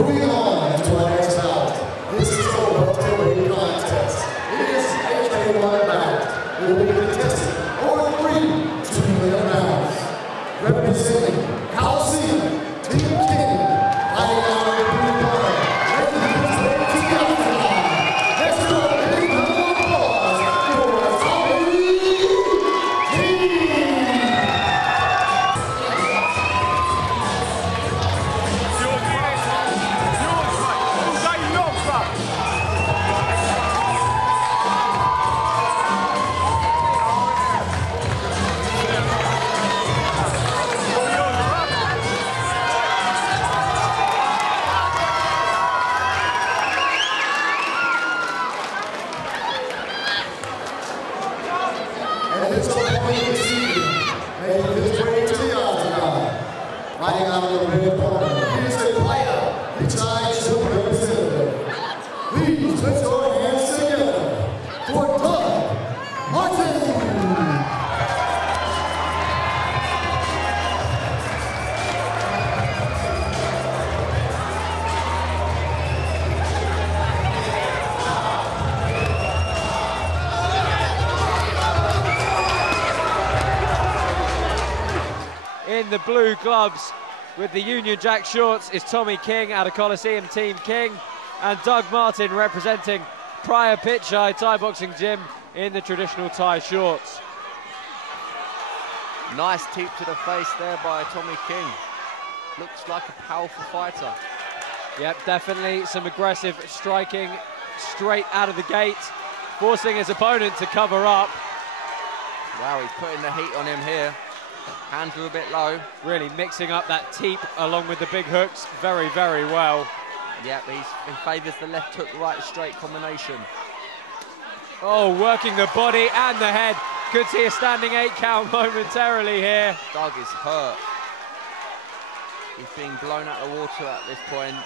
Moving on to our next bout. This is a welterweight contest. It is a K1 bout. It will be contested over 3 2-minute rounds. Representing Coliseum, Team King, fighting out of the blue corner. Making his way to the outside. Let's go, big round of applause for Tommy King. Fighting out of the red corner, here's a player, retired Silva representative. Please put your hands together for Doug Martin. In the blue gloves with the Union Jack shorts is Tommy King out of Coliseum Team King, and Doug Martin representing Prior Pitchai Thai Boxing Gym in the traditional Thai shorts. Nice teep to the face there by Tommy King. Looks like a powerful fighter. Yep, definitely some aggressive striking straight out of the gate, forcing his opponent to cover up. Wow, he's putting the heat on him here. Hands are a bit low. Really mixing up that teep along with the big hooks very, very well. Yep, he favours the left hook, right straight combination. Oh, working the body and the head. Could see a standing 8 count momentarily here. Doug is hurt. He's being blown out of the water at this point.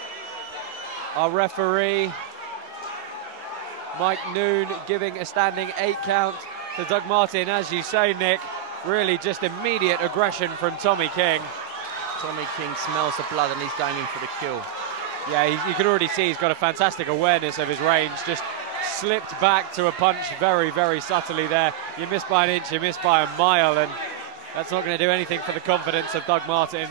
Our referee, Mike Noon, giving a standing 8 count to Doug Martin. As you say, Nick, really just immediate aggression from Tommy King. Tommy King smells the blood and he's going in for the kill. Yeah, you can already see he's got a fantastic awareness of his range. Just slipped back to a punch very, very subtly there. You miss by an inch, you miss by a mile, and that's not going to do anything for the confidence of Doug Martin.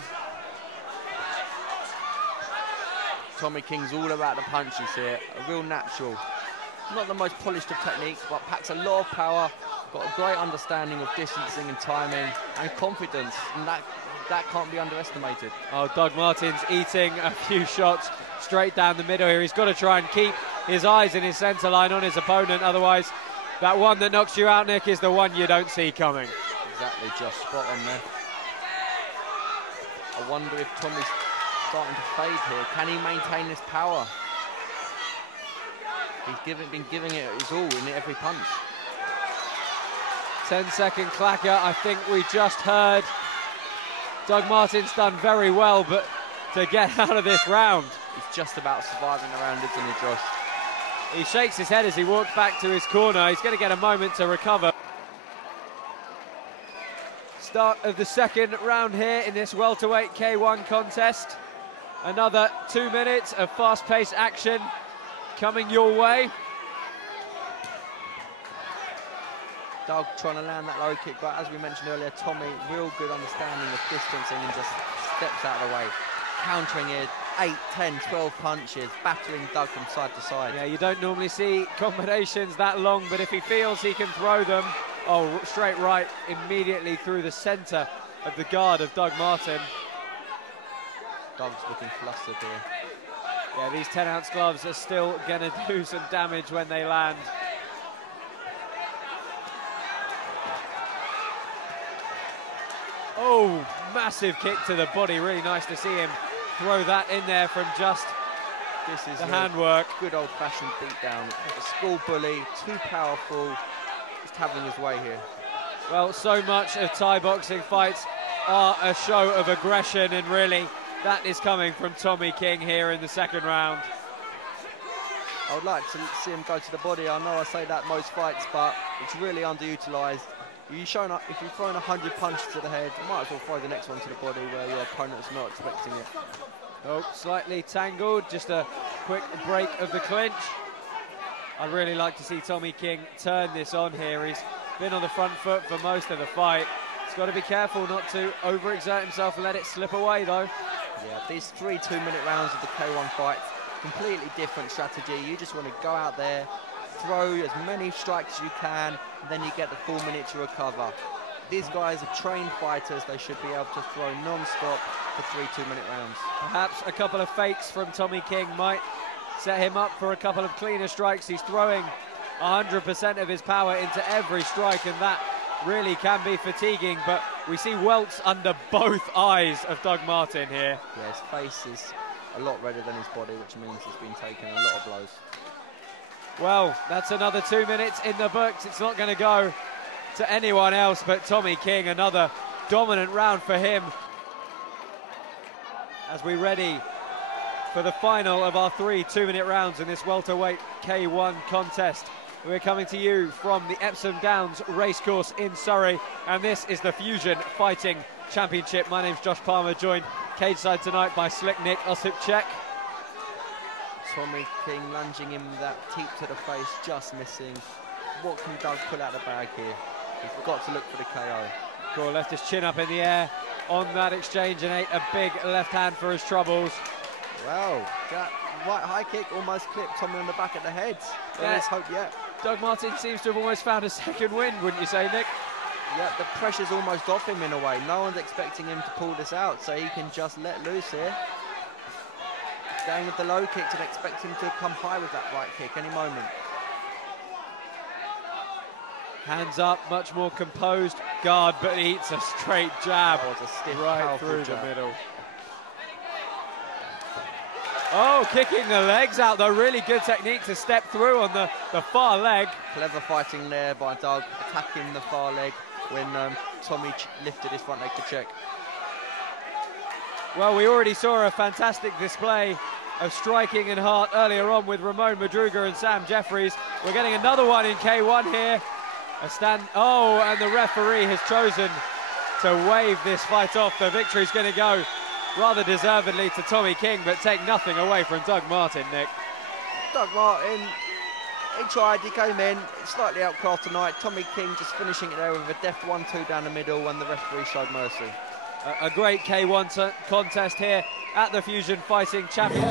Tommy King's all about the punches here, a real natural. Not the most polished of techniques, but packs a lot of power. Got a great understanding of distancing and timing and confidence, and that can't be underestimated. Oh, Doug Martin's eating a few shots straight down the middle here. He's got to try and keep his eyes in his centre line on his opponent, otherwise that one that knocks you out, Nick, is the one you don't see coming. Exactly, just spot on there. I wonder if Tommy's starting to fade here. Can he maintain this power? He's been giving it his all in every punch. 10-second clacker, I think we just heard. Doug Martin's done very well, but to get out of this round. He's just about surviving the round, isn't he, Josh? He shakes his head as he walks back to his corner. He's going to get a moment to recover. Start of the second round here in this welterweight K1 contest. Another 2 minutes of fast-paced action coming your way. Doug trying to land that low kick, but as we mentioned earlier, Tommy, real good understanding of distancing and just steps out of the way. Countering it, 8, 10, 12 punches, battering Doug from side to side. Yeah, you don't normally see combinations that long, but if he feels he can throw them, oh, straight right, immediately through the centre of the guard of Doug Martin. Doug's looking flustered here. Yeah, these 10-ounce gloves are still going to do some damage when they land. Oh, massive kick to the body. Really nice to see him throw that in there from just the handwork. Good old-fashioned beatdown. A school bully, too powerful. He's having his way here. Well, so much of Thai boxing fights are a show of aggression, and really that is coming from Tommy King here in the second round. I would like to see him go to the body. I know I say that most fights, but it's really underutilised. If you're throwing 100 punches to the head, you might as well throw the next one to the body where your opponent's not expecting it. Oh, slightly tangled, just a quick break of the clinch. I'd really like to see Tommy King turn this on here. He's been on the front foot for most of the fight. He's got to be careful not to overexert himself and let it slip away, though. Yeah, these 3 2-minute rounds of the K1 fights, completely different strategy. You just want to go out there, throw as many strikes as you can, and then you get the full minute to recover. These guys are trained fighters. They should be able to throw non-stop for 3 2-minute rounds. Perhaps a couple of fakes from Tommy King might set him up for a couple of cleaner strikes. He's throwing 100% of his power into every strike, and that really can be fatiguing, but we see welts under both eyes of Doug Martin here. Yeah, his face is a lot redder than his body, which means he's been taking a lot of blows. Well, that's another 2 minutes in the books. It's not going to go to anyone else but Tommy King. Another dominant round for him. As we ready for the final of our 3 2-minute rounds in this welterweight K1 contest. We're coming to you from the Epsom Downs Racecourse in Surrey, and this is the Fusion Fighting Championship. My name's Josh Palmer, joined cage side tonight by Slick Nick Osipchek. Tommy King lunging him with that teep to the face, just missing. What can Doug pull out the bag here? He's got to look for the KO. Gore left his chin up in the air on that exchange and ate a big left hand for his troubles. Wow, that right high kick almost clipped Tommy on the back of the head. There is hope yet. Doug Martin seems to have almost found a second wind, wouldn't you say, Nick? Yeah, the pressure's almost off him in a way. No one's expecting him to pull this out, so he can just let loose here. Going with the low kicks and expect him to come high with that right kick any moment. Hands up, much more composed guard, but he eats a straight jab. That was a stiff, right through jab. the middle. Oh, kicking the legs out, though. Really good technique to step through on the far leg. Clever fighting there by Doug, attacking the far leg when Tommy lifted his front leg to check. Well, we already saw a fantastic display of striking and heart earlier on with Ramon Madruga and Sam Jeffries. We're getting another one in K1 here. Oh, and the referee has chosen to wave this fight off. The victory's going to go rather deservedly to Tommy King, but take nothing away from Doug Martin, Nick. Doug Martin, he tried, he came in, slightly outclassed tonight. Tommy King just finishing it there with a deft 1-2 down the middle, and the referee showed mercy. A great K1 contest here at the Fusion Fighting Championship.